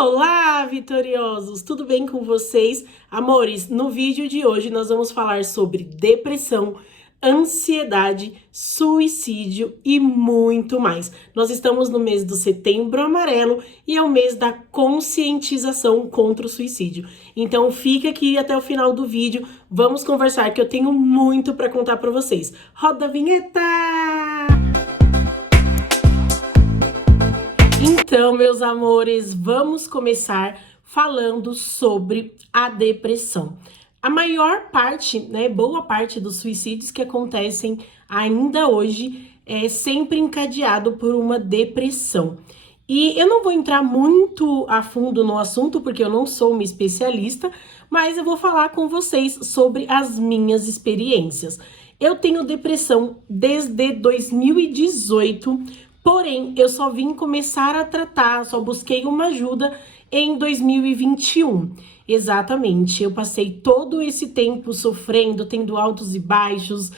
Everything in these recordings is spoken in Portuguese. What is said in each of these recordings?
Olá, vitoriosos! Tudo bem com vocês? Amores, no vídeo de hoje nós vamos falar sobre depressão, ansiedade, suicídio e muito mais. Nós estamos no mês do Setembro Amarelo e é o mês da conscientização contra o suicídio. Então fica aqui até o final do vídeo, vamos conversar que eu tenho muito para contar para vocês. Roda a vinheta! Então, meus amores, vamos começar falando sobre a depressão. A maior parte, boa parte dos suicídios que acontecem ainda hoje é sempre encadeado por uma depressão. E eu não vou entrar muito a fundo no assunto, porque eu não sou uma especialista, mas eu vou falar com vocês sobre as minhas experiências. Eu tenho depressão desde 2018, porém, eu só vim começar a tratar, só busquei uma ajuda em 2021. Exatamente, eu passei todo esse tempo sofrendo, tendo altos e baixos,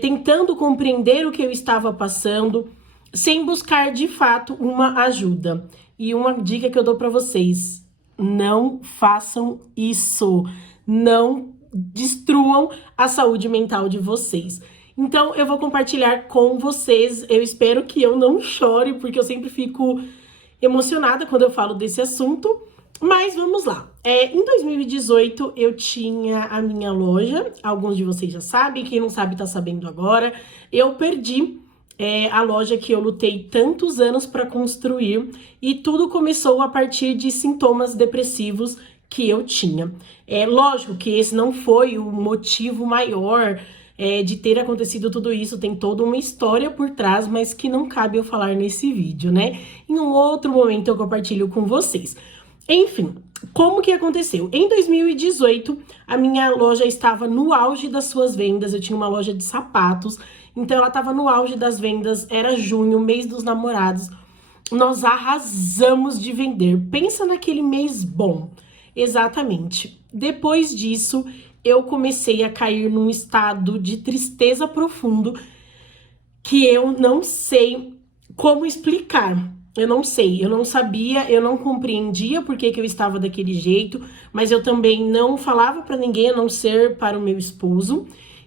tentando compreender o que eu estava passando, sem buscar de fato uma ajuda. E uma dica que eu dou para vocês: não façam isso, não destruam a saúde mental de vocês. Então, eu vou compartilhar com vocês. Eu espero que eu não chore, porque eu sempre fico emocionada quando eu falo desse assunto. Mas vamos lá. Em 2018, eu tinha a minha loja. Alguns de vocês já sabem, quem não sabe tá sabendo agora. Eu perdi a loja que eu lutei tantos anos para construir. E tudo começou a partir de sintomas depressivos que eu tinha. Lógico que esse não foi o motivo maior de ter acontecido tudo isso, tem toda uma história por trás, mas que não cabe eu falar nesse vídeo, né? Em um outro momento eu compartilho com vocês. Enfim, como que aconteceu? Em 2018, a minha loja estava no auge das suas vendas, eu tinha uma loja de sapatos, então ela estava no auge das vendas, era junho, mês dos namorados, nós arrasamos de vender. Pensa naquele mês bom. Exatamente. Depois disso, eu comecei a cair num estado de tristeza profundo que eu não sei como explicar. Eu não sei, eu não sabia, eu não compreendia por que eu estava daquele jeito, mas eu também não falava para ninguém, a não ser para o meu esposo.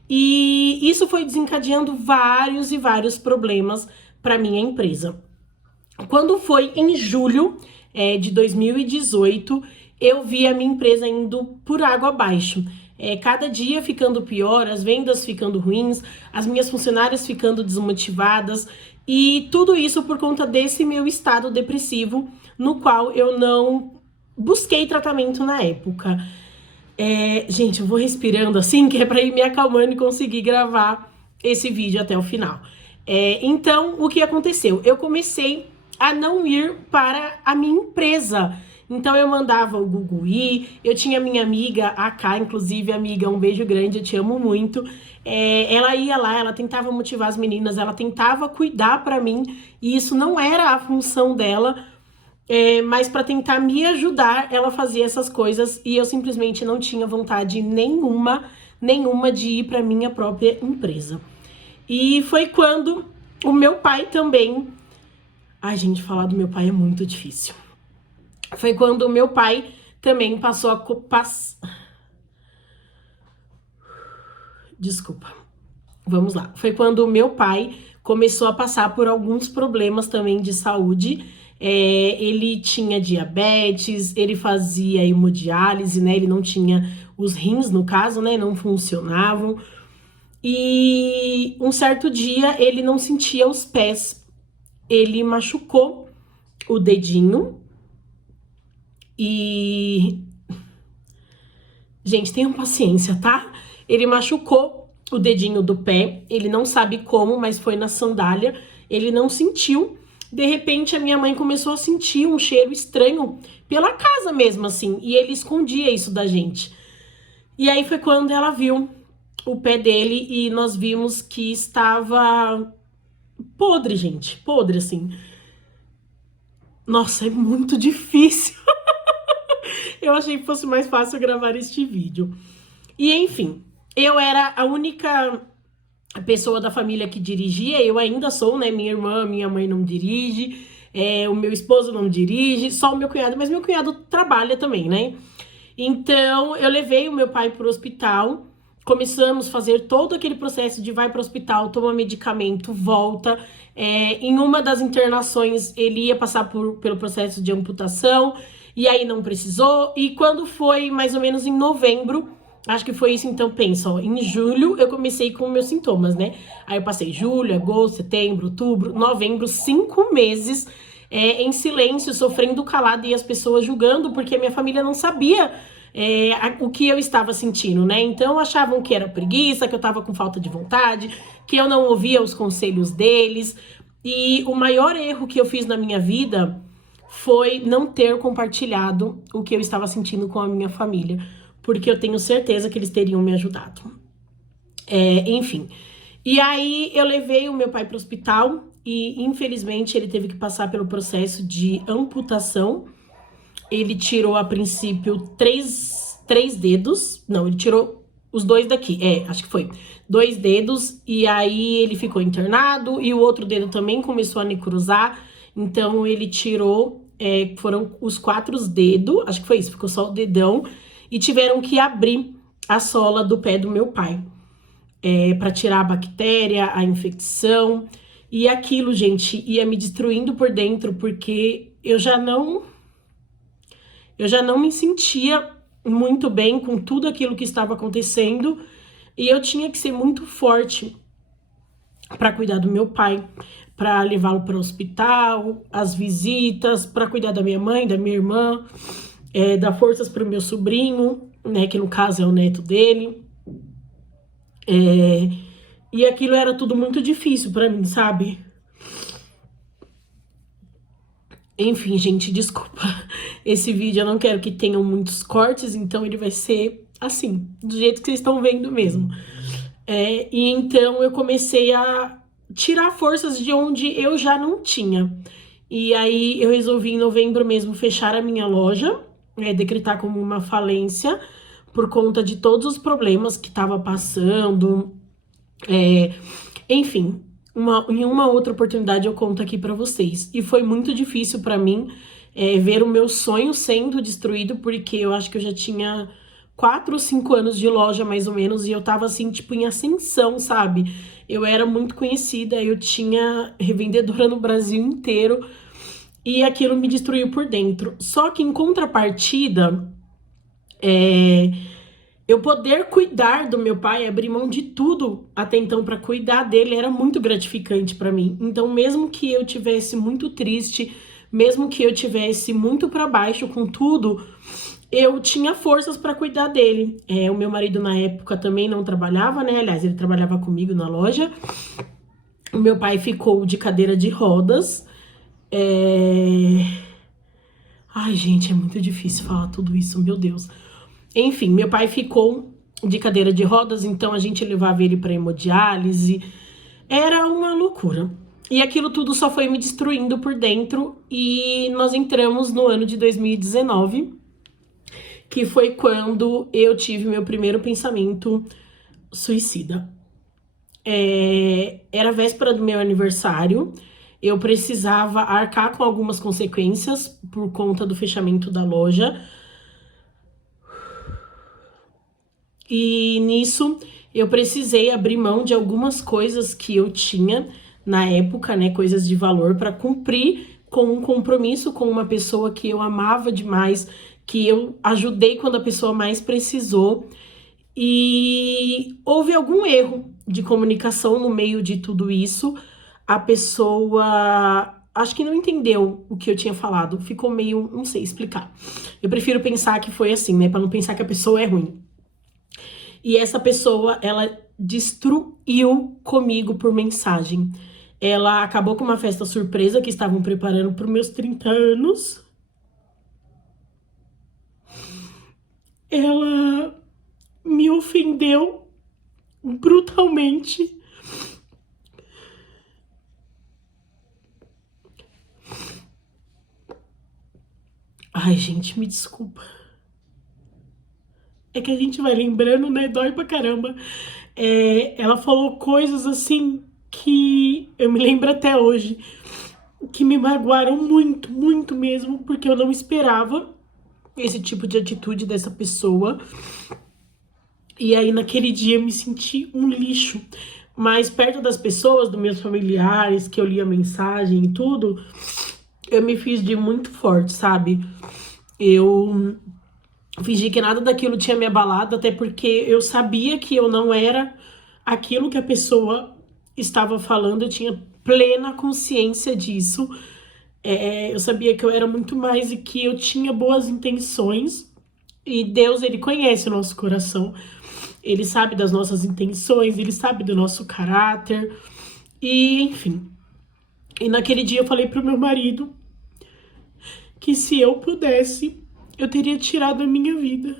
E isso foi desencadeando vários e vários problemas para minha empresa. Quando foi em julho de 2018, eu vi a minha empresa indo por água abaixo. Cada dia ficando pior, as vendas ficando ruins, as minhas funcionárias ficando desmotivadas, e tudo isso por conta desse meu estado depressivo, no qual eu não busquei tratamento na época. Gente, eu vou respirando assim, que é para ir me acalmando e conseguir gravar esse vídeo até o final. Então, o que aconteceu? Eu comecei a não ir para a minha empresa. Então, eu mandava o Google ir, eu tinha minha amiga, a Ká, inclusive, amiga, um beijo grande, eu te amo muito. Ela ia lá, ela tentava motivar as meninas, ela tentava cuidar para mim, e isso não era a função dela, mas para tentar me ajudar, ela fazia essas coisas, e eu simplesmente não tinha vontade nenhuma de ir para minha própria empresa. E foi quando o meu pai também... Ai, gente, falar do meu pai é muito difícil. Foi quando o meu pai também passou a... Desculpa. Vamos lá. Foi quando o meu pai começou a passar por alguns problemas também de saúde. Ele tinha diabetes, ele fazia hemodiálise, né? Ele não tinha os rins, no caso, né? Não funcionavam. E um certo dia ele não sentia os pés. Ele machucou o dedinho. E... gente, tenham paciência, tá? Ele machucou o dedinho do pé, ele não sabe como, mas foi na sandália, ele não sentiu. De repente, a minha mãe começou a sentir um cheiro estranho pela casa mesmo, assim, e ele escondia isso da gente. E aí foi quando ela viu o pé dele e nós vimos que estava podre, gente, podre, assim. Nossa, é muito difícil. Eu achei que fosse mais fácil gravar este vídeo. E enfim, eu era a única pessoa da família que dirigia, eu ainda sou, né? Minha irmã, minha mãe não dirige. o meu esposo não dirige, só o meu cunhado, mas meu cunhado trabalha também, né? Então, eu levei o meu pai pro hospital, começamos a fazer todo aquele processo de vai pro hospital, toma medicamento, volta. Em uma das internações, ele ia passar pelo processo de amputação, e aí não precisou. E quando foi mais ou menos em novembro, acho que foi isso, então pensa, ó, em julho eu comecei com meus sintomas, né? Aí eu passei julho, agosto, setembro, outubro, novembro, 5 meses em silêncio, sofrendo calado e as pessoas julgando, porque a minha família não sabia o que eu estava sentindo, né? Então achavam que era preguiça, que eu tava com falta de vontade, que eu não ouvia os conselhos deles. E o maior erro que eu fiz na minha vida foi não ter compartilhado o que eu estava sentindo com a minha família, porque eu tenho certeza que eles teriam me ajudado. Enfim. E aí eu levei o meu pai para o hospital e infelizmente ele teve que passar pelo processo de amputação. Ele tirou a princípio três dedos. Não, ele tirou os 2 daqui. Acho que foi 2 dedos. E aí ele ficou internado e o outro dedo também começou a necrosar. Então ele tirou, foram os 4 dedos, acho que foi isso, ficou só o dedão. E tiveram que abrir a sola do pé do meu pai. Para tirar a bactéria, a infecção. E aquilo, gente, ia me destruindo por dentro, porque eu já não me sentia muito bem com tudo aquilo que estava acontecendo. E eu tinha que ser muito forte para cuidar do meu pai, para levá-lo para o hospital, as visitas, para cuidar da minha mãe, da minha irmã, dar forças para o meu sobrinho, né, que no caso é o neto dele. E aquilo era tudo muito difícil pra mim, sabe? Enfim, gente, desculpa. Esse vídeo eu não quero que tenham muitos cortes, então ele vai ser assim, do jeito que vocês estão vendo mesmo. E então eu comecei a tirar forças de onde eu já não tinha. E aí eu resolvi em novembro mesmo fechar a minha loja, decretar como uma falência, por conta de todos os problemas que estava passando. Enfim, em uma outra oportunidade eu conto aqui pra vocês. E foi muito difícil pra mim ver o meu sonho sendo destruído, porque eu acho que eu já tinha 4 ou 5 anos de loja, mais ou menos, e eu tava assim, tipo, em ascensão, sabe? Eu era muito conhecida, eu tinha revendedora no Brasil inteiro, e aquilo me destruiu por dentro. Só que em contrapartida, eu poder cuidar do meu pai, abrir mão de tudo até então para cuidar dele, era muito gratificante para mim. Então, mesmo que eu tivesse muito triste, mesmo que eu tivesse muito para baixo com tudo, eu tinha forças para cuidar dele. O meu marido na época também não trabalhava, né? Aliás, ele trabalhava comigo na loja. O meu pai ficou de cadeira de rodas. Ai, gente, é muito difícil falar tudo isso, meu Deus. Enfim, meu pai ficou de cadeira de rodas, então a gente levava ele para hemodiálise. Era uma loucura. E aquilo tudo só foi me destruindo por dentro. E nós entramos no ano de 2019, que foi quando eu tive meu primeiro pensamento suicida. Era a véspera do meu aniversário. Eu precisava arcar com algumas consequências por conta do fechamento da loja. E nisso eu precisei abrir mão de algumas coisas que eu tinha na época, né, coisas de valor, para cumprir com um compromisso com uma pessoa que eu amava demais, que eu ajudei quando a pessoa mais precisou. E houve algum erro de comunicação no meio de tudo isso. A pessoa, acho que não entendeu o que eu tinha falado, ficou meio, não sei explicar. Eu prefiro pensar que foi assim, né, para não pensar que a pessoa é ruim. E essa pessoa, ela destruiu comigo por mensagem. Ela acabou com uma festa surpresa que estavam preparando para os meus 30 anos. Ela me ofendeu brutalmente. Ai, gente, me desculpa. É que a gente vai lembrando, né? Dói pra caramba. Ela falou coisas assim que eu me lembro até hoje. que me magoaram muito, muito mesmo, porque eu não esperava esse tipo de atitude dessa pessoa. E aí, naquele dia, eu me senti um lixo. Mas perto das pessoas, dos meus familiares, que eu li a mensagem e tudo, eu me fiz de muito forte, sabe? Eu fingi que nada daquilo tinha me abalado, até porque eu sabia que eu não era aquilo que a pessoa estava falando, eu tinha plena consciência disso. Eu sabia que eu era muito mais e que eu tinha boas intenções. E Deus, ele conhece o nosso coração. Ele sabe das nossas intenções, ele sabe do nosso caráter. E, enfim. E naquele dia eu falei pro meu marido que se eu pudesse, eu teria tirado a minha vida.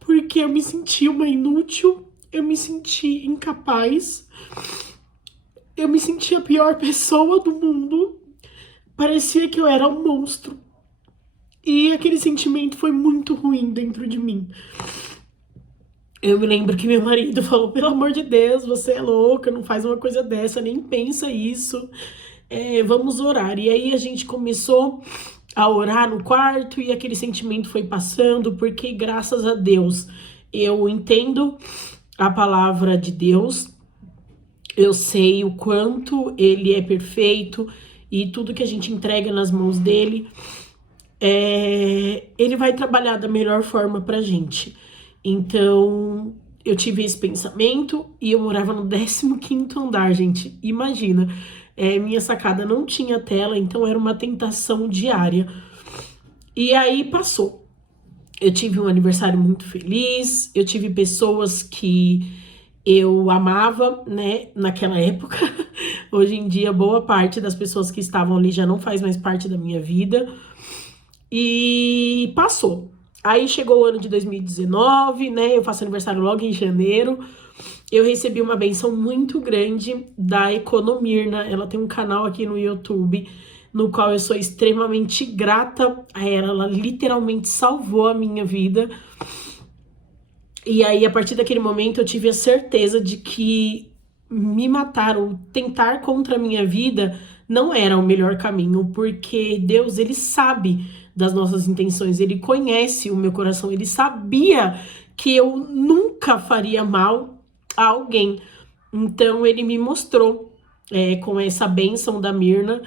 Porque eu me senti uma inútil, eu me senti incapaz, eu me senti a pior pessoa do mundo. Parecia que eu era um monstro. E aquele sentimento foi muito ruim dentro de mim. Eu me lembro que meu marido falou, pelo amor de Deus, você é louca, não faz uma coisa dessa, nem pensa isso. Vamos orar. E aí a gente começou a orar no quarto e aquele sentimento foi passando, porque graças a Deus eu entendo a palavra de Deus, eu sei o quanto ele é perfeito e tudo que a gente entrega nas mãos dele, ele vai trabalhar da melhor forma pra gente. Então, eu tive esse pensamento e eu morava no 15º andar, gente. Imagina, minha sacada não tinha tela, então era uma tentação diária. E aí passou. Eu tive um aniversário muito feliz, eu tive pessoas que eu amava, né, naquela época. Hoje em dia, boa parte das pessoas que estavam ali já não faz mais parte da minha vida. E passou. Aí chegou o ano de 2019, né? Eu faço aniversário logo em janeiro. Eu recebi uma benção muito grande da Economirna. Ela tem um canal aqui no YouTube, no qual eu sou extremamente grata a ela. Ela literalmente salvou a minha vida. E aí, a partir daquele momento, eu tive a certeza de que me matar ou tentar contra a minha vida não era o melhor caminho, porque Deus, ele sabe das nossas intenções, ele conhece o meu coração, ele sabia que eu nunca faria mal a alguém. Então, ele me mostrou com essa bênção da Mirna,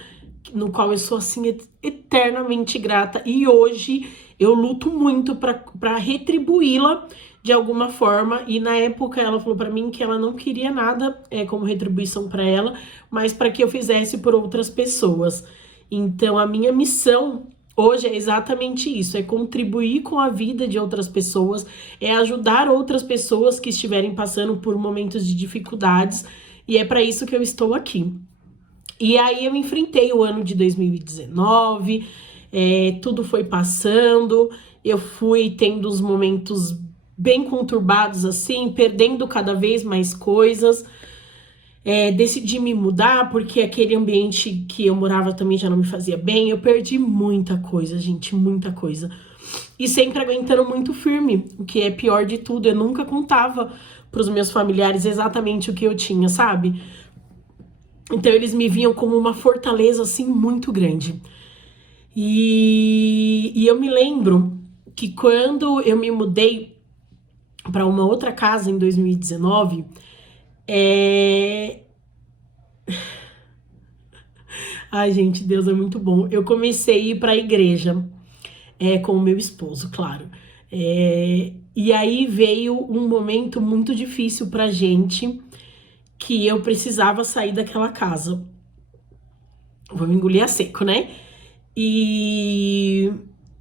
no qual eu sou assim eternamente grata, e hoje eu luto muito para retribuí-la de alguma forma. E na época ela falou para mim que ela não queria nada como retribuição para ela, mas para que eu fizesse por outras pessoas. Então a minha missão hoje é exatamente isso, é contribuir com a vida de outras pessoas, é ajudar outras pessoas que estiverem passando por momentos de dificuldades, e é para isso que eu estou aqui. E aí eu enfrentei o ano de 2019, tudo foi passando, eu fui tendo os momentos bem conturbados assim, perdendo cada vez mais coisas. Decidi me mudar porque aquele ambiente que eu morava também já não me fazia bem. Eu perdi muita coisa, gente, muita coisa. E sempre aguentando muito firme, o que é pior de tudo. Eu nunca contava para os meus familiares exatamente o que eu tinha, sabe? Então eles me viam como uma fortaleza assim muito grande. E eu me lembro que quando eu me mudei para uma outra casa em 2019, ai, gente, Deus é muito bom. Eu comecei a ir para a igreja com o meu esposo, claro. E aí veio um momento muito difícil pra gente, que eu precisava sair daquela casa. Vou me engolir a seco, né? E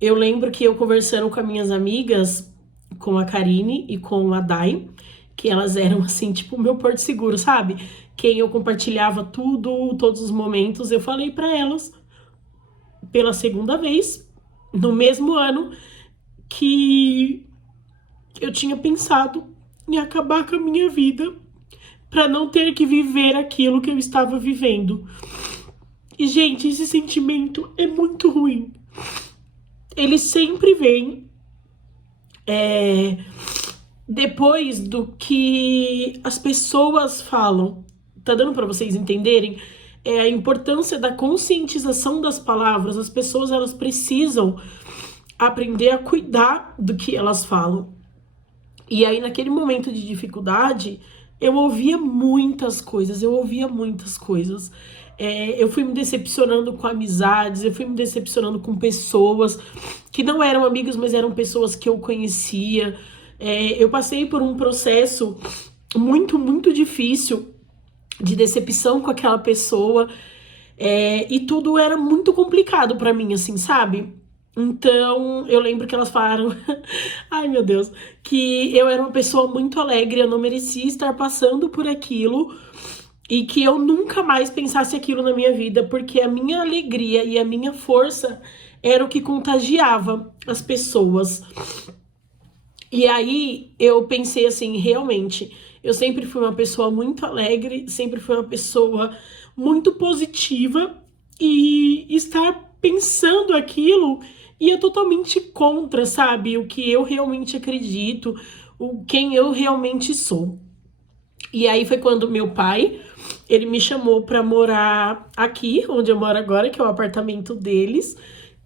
eu lembro que eu conversando com as minhas amigas, com a Karine e com a Dai, que elas eram assim, tipo, o meu porto seguro, sabe? Quem eu compartilhava tudo, todos os momentos, eu falei pra elas, pela segunda vez, no mesmo ano, que eu tinha pensado em acabar com a minha vida pra não ter que viver aquilo que eu estava vivendo. E, gente, esse sentimento é muito ruim. Ele sempre vem depois do que as pessoas falam. Tá dando pra vocês entenderem? é a importância da conscientização das palavras. As pessoas, elas precisam aprender a cuidar do que elas falam. E aí, naquele momento de dificuldade, eu ouvia muitas coisas, eu fui me decepcionando com amizades, eu fui me decepcionando com pessoas que não eram amigos, mas eram pessoas que eu conhecia. Eu passei por um processo muito, muito difícil de decepção com aquela pessoa, e tudo era muito complicado pra mim, assim, sabe? Então, eu lembro que elas falaram, ai meu Deus, que eu era uma pessoa muito alegre, eu não merecia estar passando por aquilo e que eu nunca mais pensasse aquilo na minha vida, porque a minha alegria e a minha força era o que contagiava as pessoas. E aí eu pensei assim, realmente, eu sempre fui uma pessoa muito alegre, sempre fui uma pessoa muito positiva, e estar pensando aquilo ia totalmente contra, sabe, o que eu realmente acredito, quem eu realmente sou. E aí foi quando meu pai, ele me chamou para morar aqui, onde eu moro agora, que é o apartamento deles,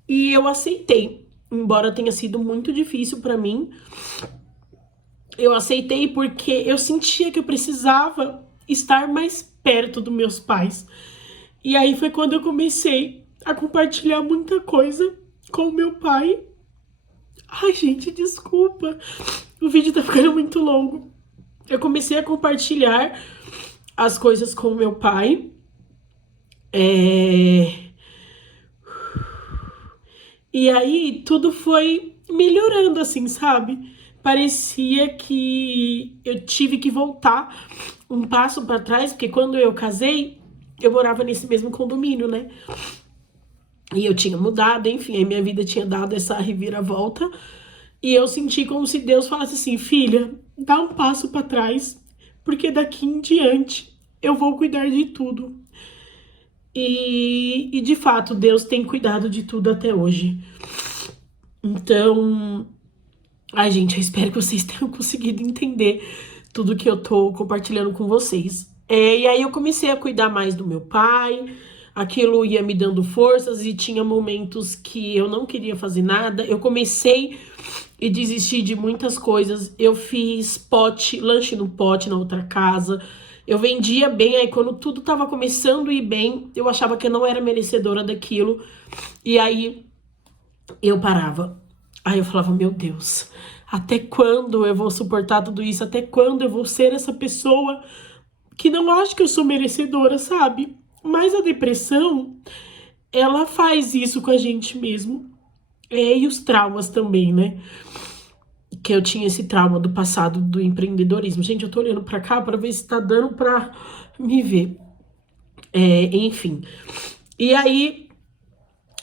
e eu aceitei. Embora tenha sido muito difícil para mim, eu aceitei porque eu sentia que eu precisava estar mais perto dos meus pais. E aí foi quando eu comecei a compartilhar muita coisa com o meu pai. Ai, gente, desculpa. O vídeo tá ficando muito longo. Eu comecei a compartilhar as coisas com o meu pai. E aí tudo foi melhorando, assim, sabe? Parecia que eu tive que voltar um passo para trás, porque quando eu casei, eu morava nesse mesmo condomínio, né? E eu tinha mudado, enfim, aí minha vida tinha dado essa reviravolta. E eu senti como se Deus falasse assim, filha, dá um passo para trás, porque daqui em diante eu vou cuidar de tudo. E de fato, Deus tem cuidado de tudo até hoje. Então, ai, gente, eu espero que vocês tenham conseguido entender tudo que eu tô compartilhando com vocês. E aí eu comecei a cuidar mais do meu pai, aquilo ia me dando forças e tinha momentos que eu não queria fazer nada. Eu comecei e desisti de muitas coisas. Eu fiz lanche no pote na outra casa. Eu vendia bem, aí quando tudo tava começando a ir bem, eu achava que eu não era merecedora daquilo. E aí eu parava. Aí eu falava, meu Deus, até quando eu vou suportar tudo isso? Até quando eu vou ser essa pessoa que não acha que eu sou merecedora, sabe? Mas a depressão, ela faz isso com a gente mesmo. E os traumas também, né? Que eu tinha esse trauma do passado do empreendedorismo. Gente, eu tô olhando pra cá pra ver se tá dando pra me ver. Enfim. E aí,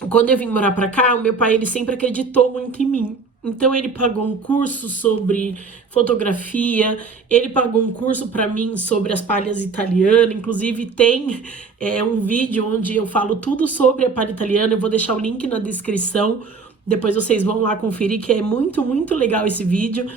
quando eu vim morar pra cá, o meu pai, ele sempre acreditou muito em mim. Então ele pagou um curso sobre fotografia, ele pagou um curso para mim sobre as palhas italianas, inclusive tem um vídeo onde eu falo tudo sobre a palha italiana, eu vou deixar o link na descrição, depois vocês vão lá conferir, que é muito, muito legal esse vídeo.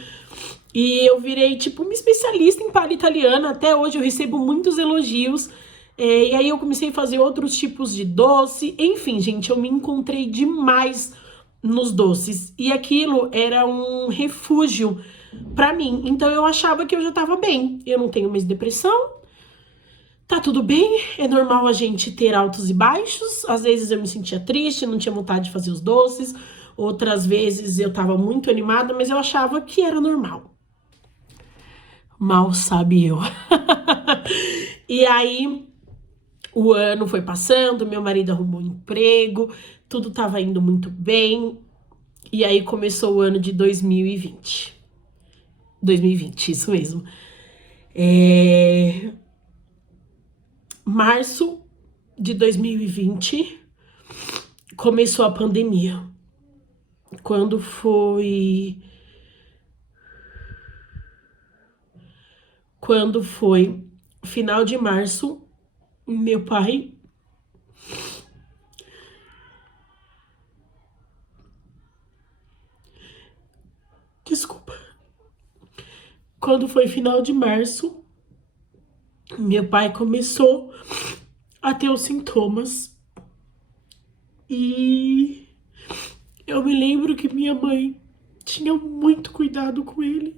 E eu virei tipo uma especialista em palha italiana, até hoje eu recebo muitos elogios. E aí eu comecei a fazer outros tipos de doce, enfim, gente, eu me encontrei demais nos doces. E aquilo era um refúgio pra mim. Então eu achava que eu já tava bem. Eu não tenho mais depressão. Tá tudo bem, é normal a gente ter altos e baixos. Às vezes eu me sentia triste, não tinha vontade de fazer os doces. Outras vezes eu tava muito animada, mas eu achava que era normal. Mal sabe eu. E aí o ano foi passando, meu marido arrumou um emprego, tudo tava indo muito bem. E aí começou o ano de 2020. 2020, isso mesmo. Março de 2020 começou a pandemia. Quando foi final de março, meu pai desculpa. Quando foi final de março, meu pai começou a ter os sintomas. E eu me lembro que minha mãe tinha muito cuidado com ele.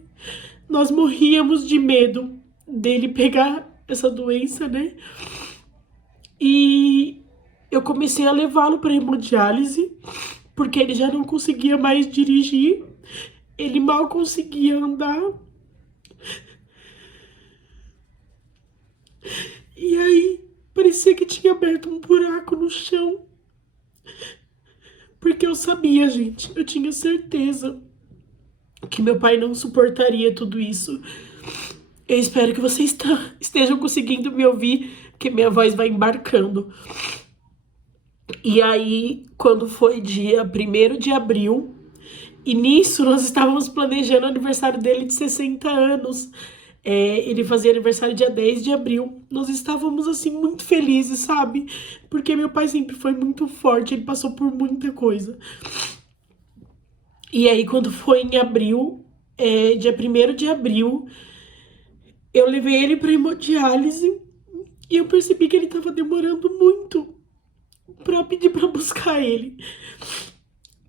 Nós morríamos de medo dele pegar essa doença, né? E eu comecei a levá-lo para hemodiálise, porque ele já não conseguia mais dirigir, ele mal conseguia andar. E aí, parecia que tinha aberto um buraco no chão. Porque eu sabia, gente, eu tinha certeza que meu pai não suportaria tudo isso. Eu espero que vocês estejam conseguindo me ouvir, porque minha voz vai embarcando. E aí, quando foi dia 1º de abril, e nisso nós estávamos planejando o aniversário dele de 60 anos. Ele fazia aniversário dia 10 de abril. Nós estávamos, assim, muito felizes, sabe? Porque meu pai sempre foi muito forte, ele passou por muita coisa. E aí, quando foi em abril, dia 1º de abril, eu levei ele para hemodiálise e eu percebi que ele estava demorando muito para pedir para buscar ele.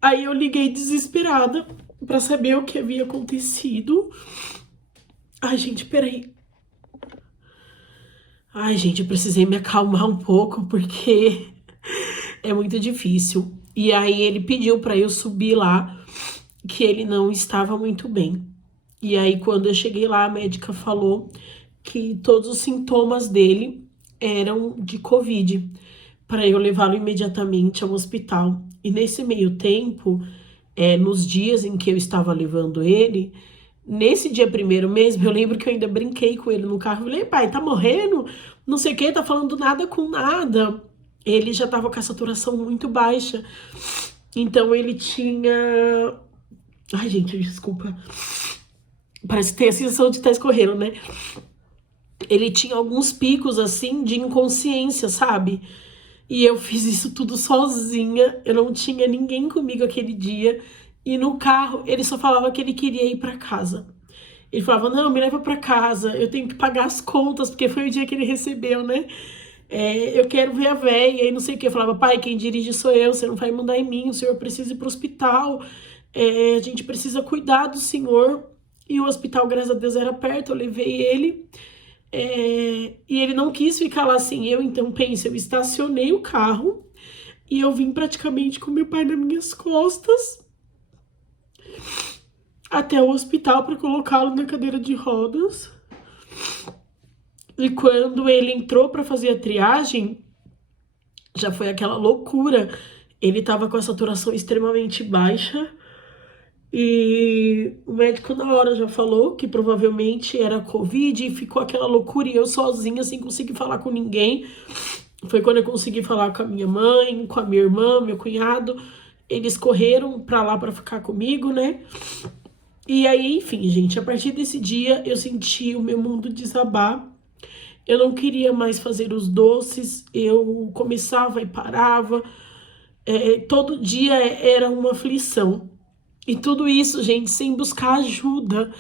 Aí eu liguei desesperada para saber o que havia acontecido. Ai, gente, peraí. Ai, gente, eu precisei me acalmar um pouco porque é muito difícil. E aí ele pediu para eu subir lá, que ele não estava muito bem. E aí quando eu cheguei lá, a médica falou que todos os sintomas dele eram de Covid, para eu levá-lo imediatamente ao hospital. E nesse meio tempo, nos dias em que eu estava levando ele, nesse dia 1º mesmo, eu lembro que eu ainda brinquei com ele no carro. Eu falei, pai, tá morrendo? Não sei o que, tá falando nada com nada. Ele já tava com a saturação muito baixa. Então ele tinha... Ai, gente, desculpa. Parece que tem a sensação de estar escorrendo, né? Ele tinha alguns picos, assim, de inconsciência, sabe? E eu fiz isso tudo sozinha. Eu não tinha ninguém comigo aquele dia. E no carro, ele só falava que ele queria ir pra casa. Ele falava, não, me leva pra casa, eu tenho que pagar as contas, porque foi o dia que ele recebeu, né? Eu quero ver a véia, e não sei o que. Eu falava, pai, quem dirige sou eu, você não vai mandar em mim, o senhor precisa ir pro hospital, a gente precisa cuidar do senhor. E o hospital, graças a Deus, era perto, eu levei ele. E ele não quis ficar lá sem eu, então pensa, eu estacionei o carro e eu vim praticamente com meu pai nas minhas costas até o hospital para colocá-lo na cadeira de rodas. E quando ele entrou para fazer a triagem, já foi aquela loucura. Ele estava com a saturação extremamente baixa. E o médico na hora já falou que provavelmente era Covid e ficou aquela loucura e eu sozinha, sem conseguir falar com ninguém. Foi quando eu consegui falar com a minha mãe, com a minha irmã, meu cunhado. Eles correram pra lá pra ficar comigo, né? E aí, enfim, gente, a partir desse dia eu senti o meu mundo desabar. Eu não queria mais fazer os doces, eu começava e parava. Todo dia era uma aflição. E tudo isso, gente, sem buscar ajuda.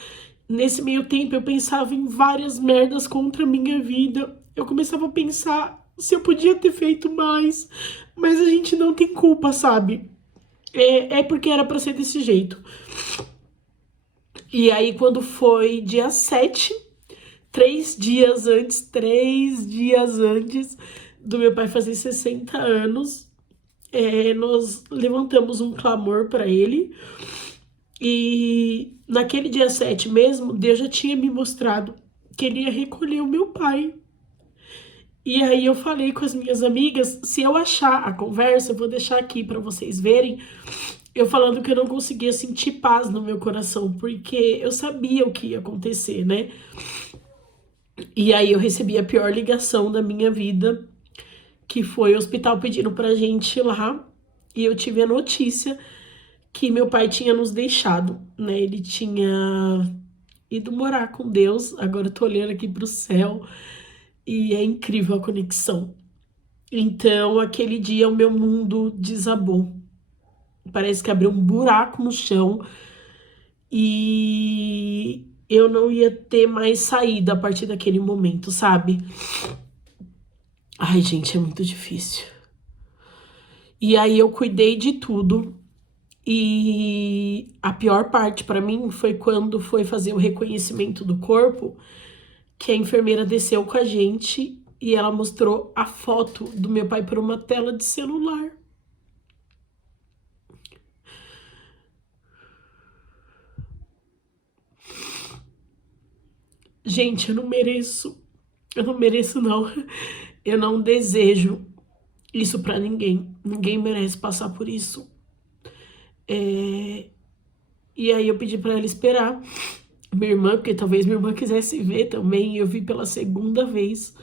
Nesse meio tempo, eu pensava em várias merdas contra a minha vida. Eu começava a pensar se eu podia ter feito mais. Mas a gente não tem culpa, sabe? Porque era pra ser desse jeito. E aí, quando foi dia 7, 3 dias antes do meu pai fazer 60 anos, nós levantamos um clamor para ele. E naquele dia 7 mesmo, Deus já tinha me mostrado que ele ia recolher o meu pai. E aí eu falei com as minhas amigas, se eu achar a conversa, eu vou deixar aqui para vocês verem, eu falando que eu não conseguia sentir paz no meu coração, porque eu sabia o que ia acontecer, né? E aí eu recebi a pior ligação da minha vida, que foi o hospital pedindo pra gente ir lá, e eu tive a notícia que meu pai tinha nos deixado, né? Ele tinha ido morar com Deus, agora eu tô olhando aqui pro céu, e é incrível a conexão. Então, aquele dia o meu mundo desabou. Parece que abriu um buraco no chão e eu não ia ter mais saída a partir daquele momento, sabe? Ai, gente, é muito difícil. E aí eu cuidei de tudo. E a pior parte pra mim foi quando foi fazer o reconhecimento do corpo, que a enfermeira desceu com a gente e ela mostrou a foto do meu pai por uma tela de celular. Gente, eu não mereço. Eu não mereço, não. Eu não desejo isso pra ninguém. Ninguém merece passar por isso. E aí eu pedi pra ela esperar minha irmã, porque talvez minha irmã quisesse ver também. E eu vi pela segunda vez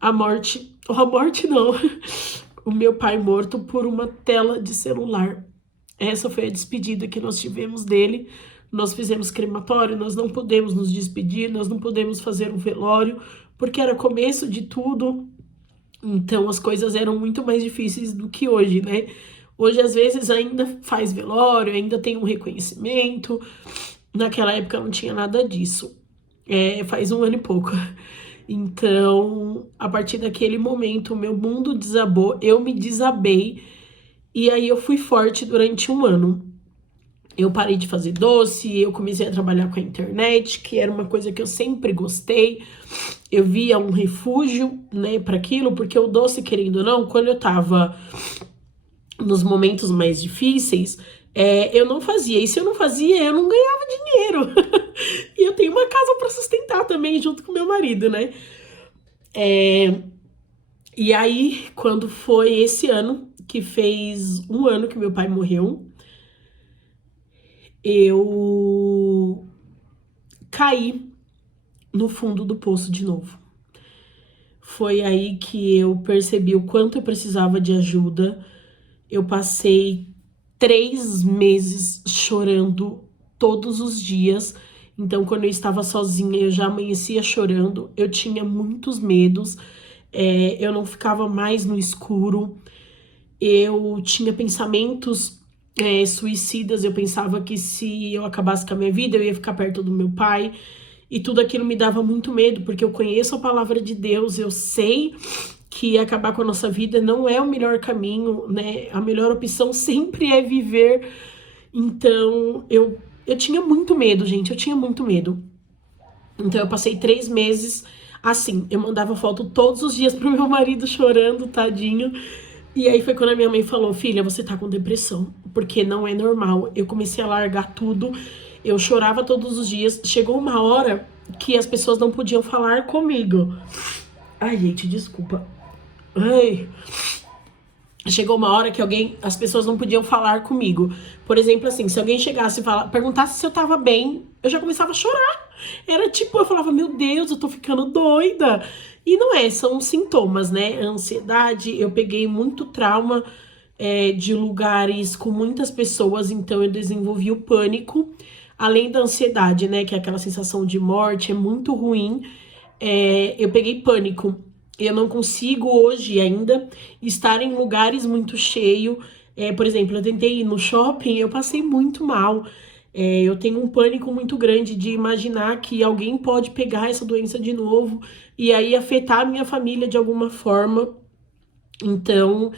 a morte, ou a morte não, o meu pai morto por uma tela de celular. Essa foi a despedida que nós tivemos dele. Nós fizemos crematório, nós não podemos nos despedir, nós não podemos fazer um velório, porque era começo de tudo. Então as coisas eram muito mais difíceis do que hoje, né? Hoje, às vezes, ainda faz velório, ainda tem um reconhecimento. Naquela época não tinha nada disso. Faz um ano e pouco. Então, a partir daquele momento, o meu mundo desabou, eu me desabei. E aí eu fui forte durante um ano. Eu parei de fazer doce, eu comecei a trabalhar com a internet, que era uma coisa que eu sempre gostei. Eu via um refúgio, né, para aquilo, porque o doce, querendo ou não, quando eu tava nos momentos mais difíceis, eu não fazia. E se eu não fazia, eu não ganhava dinheiro. E eu tenho uma casa para sustentar também, junto com meu marido, né? E aí, quando foi esse ano, que fez um ano que meu pai morreu, eu caí no fundo do poço de novo. Foi aí que eu percebi o quanto eu precisava de ajuda. Eu passei 3 meses chorando todos os dias. Então, quando eu estava sozinha, eu já amanhecia chorando. Eu tinha muitos medos. Eu não ficava mais no escuro. Eu tinha pensamentos suicidas. Eu pensava que se eu acabasse com a minha vida, eu ia ficar perto do meu pai. E tudo aquilo me dava muito medo, porque eu conheço a palavra de Deus, eu sei que acabar com a nossa vida não é o melhor caminho, né? A melhor opção sempre é viver. Então, eu tinha muito medo, gente, eu tinha muito medo. Então, eu passei 3 meses assim, eu mandava foto todos os dias pro meu marido chorando, tadinho. E aí foi quando a minha mãe falou, filha, você tá com depressão, porque não é normal. Eu comecei a largar tudo, eu chorava todos os dias. Chegou uma hora que as pessoas não podiam falar comigo. Ai, gente, desculpa. Ai. Chegou uma hora que as pessoas não podiam falar comigo. Por exemplo, assim, se alguém chegasse e perguntasse se eu tava bem, eu já começava a chorar. Era tipo, eu falava, meu Deus, eu tô ficando doida. E não são sintomas, né? A ansiedade, eu peguei muito trauma de lugares com muitas pessoas, então eu desenvolvi o pânico. Além da ansiedade, né? Que é aquela sensação de morte, é muito ruim. Eu peguei pânico. Eu não consigo hoje ainda estar em lugares muito cheios. Por exemplo, eu tentei ir no shopping, eu passei muito mal. Eu tenho um pânico muito grande de imaginar que alguém pode pegar essa doença de novo e aí afetar a minha família de alguma forma. Então,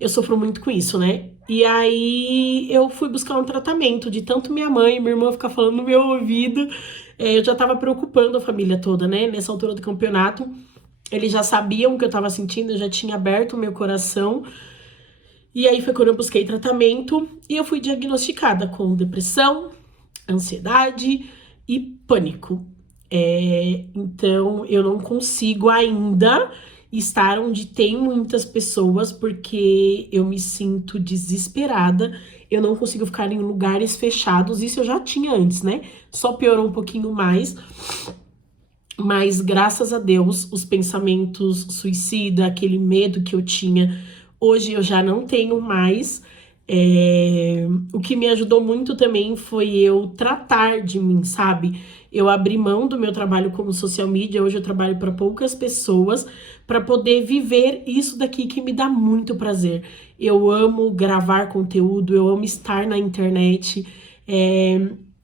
eu sofro muito com isso, né? E aí eu fui buscar um tratamento de tanto minha mãe e minha irmã ficar falando no meu ouvido. Eu já tava preocupando a família toda, né? Nessa altura do campeonato. Eles já sabiam o que eu tava sentindo, eu já tinha aberto o meu coração. E aí foi quando eu busquei tratamento e eu fui diagnosticada com depressão, ansiedade e pânico. Então eu não consigo ainda estar onde tem muitas pessoas porque eu me sinto desesperada. Eu não consigo ficar em lugares fechados. Isso eu já tinha antes, né? Só piorou um pouquinho mais. Mas graças a Deus, os pensamentos suicida, aquele medo que eu tinha, hoje eu já não tenho mais. O que me ajudou muito também foi eu tratar de mim, sabe? Eu abri mão do meu trabalho como social media, hoje eu trabalho para poucas pessoas, para poder viver isso daqui que me dá muito prazer. Eu amo gravar conteúdo, eu amo estar na internet.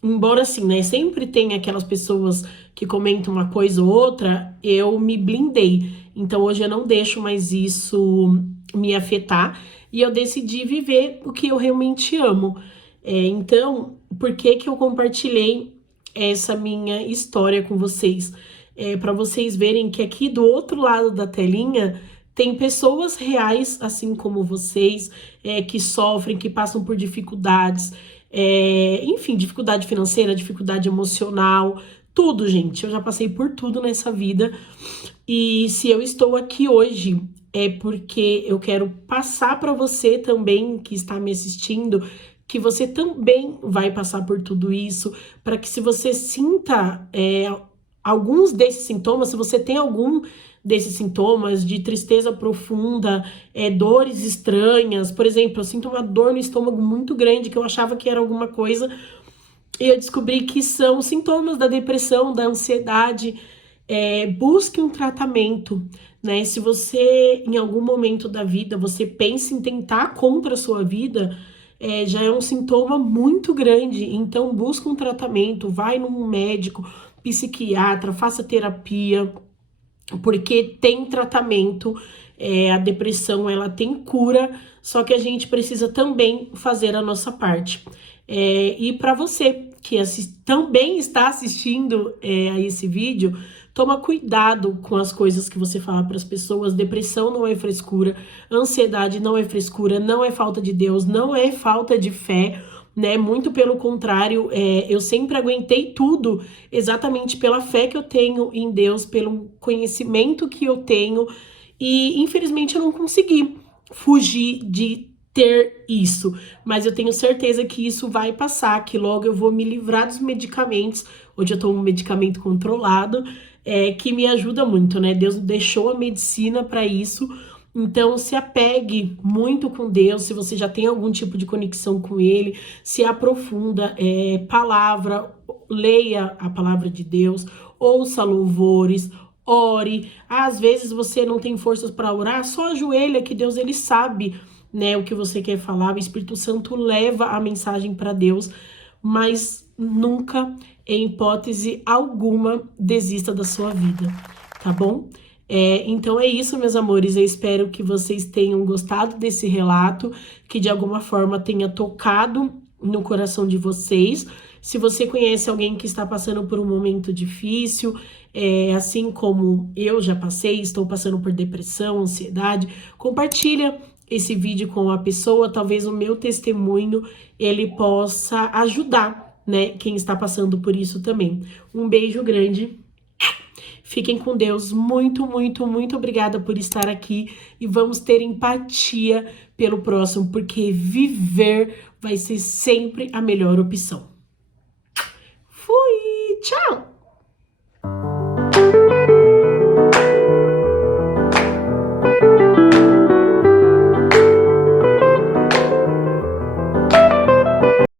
embora assim, né, sempre tem aquelas pessoas que comentam uma coisa ou outra, eu me blindei. Então hoje eu não deixo mais isso me afetar e eu decidi viver o que eu realmente amo. Então, por que que eu compartilhei essa minha história com vocês? Para vocês verem que aqui do outro lado da telinha tem pessoas reais, assim como vocês, que sofrem, que passam por dificuldades, enfim, dificuldade financeira, dificuldade emocional, tudo, gente. Eu já passei por tudo nessa vida. E se eu estou aqui hoje, é porque eu quero passar para você também que está me assistindo, que você também vai passar por tudo isso, para que se você sinta alguns desses sintomas, se você tem algum desses sintomas de tristeza profunda, dores estranhas, por exemplo, eu sinto uma dor no estômago muito grande, que eu achava que era alguma coisa, e eu descobri que são sintomas da depressão, da ansiedade. Busque um tratamento, né? Se você, em algum momento da vida, você pensa em tentar contra a sua vida, já é um sintoma muito grande. Então, busque um tratamento, vai num médico, psiquiatra, faça terapia, porque tem tratamento. A depressão, ela tem cura, só que a gente precisa também fazer a nossa parte. E para você que também está assistindo a esse vídeo, toma cuidado com as coisas que você fala para as pessoas. Depressão não é frescura, ansiedade não é frescura, não é falta de Deus, não é falta de fé, né? Muito pelo contrário, eu sempre aguentei tudo exatamente pela fé que eu tenho em Deus, pelo conhecimento que eu tenho, e infelizmente eu não consegui fugir de ter isso, mas eu tenho certeza que isso vai passar, que logo eu vou me livrar dos medicamentos. Hoje eu tomo um medicamento controlado, que me ajuda muito, né? Deus deixou a medicina para isso. Então, se apegue muito com Deus, se você já tem algum tipo de conexão com Ele, se aprofunda, palavra, leia a palavra de Deus, ouça louvores, ore. Às vezes você não tem forças para orar, só ajoelha que Deus, Ele sabe, né, o que você quer falar. O Espírito Santo leva a mensagem para Deus, mas nunca, em hipótese alguma, desista da sua vida, tá bom? Então é isso, meus amores. Eu espero que vocês tenham gostado desse relato, que de alguma forma tenha tocado no coração de vocês. Se você conhece alguém que está passando por um momento difícil, assim como eu já passei, estou passando por depressão, ansiedade, compartilha esse vídeo com a pessoa. Talvez o meu testemunho ele possa ajudar, né, quem está passando por isso também. Um beijo grande. Fiquem com Deus. Muito, muito, muito obrigada por estar aqui. E vamos ter empatia pelo próximo, porque viver vai ser sempre a melhor opção.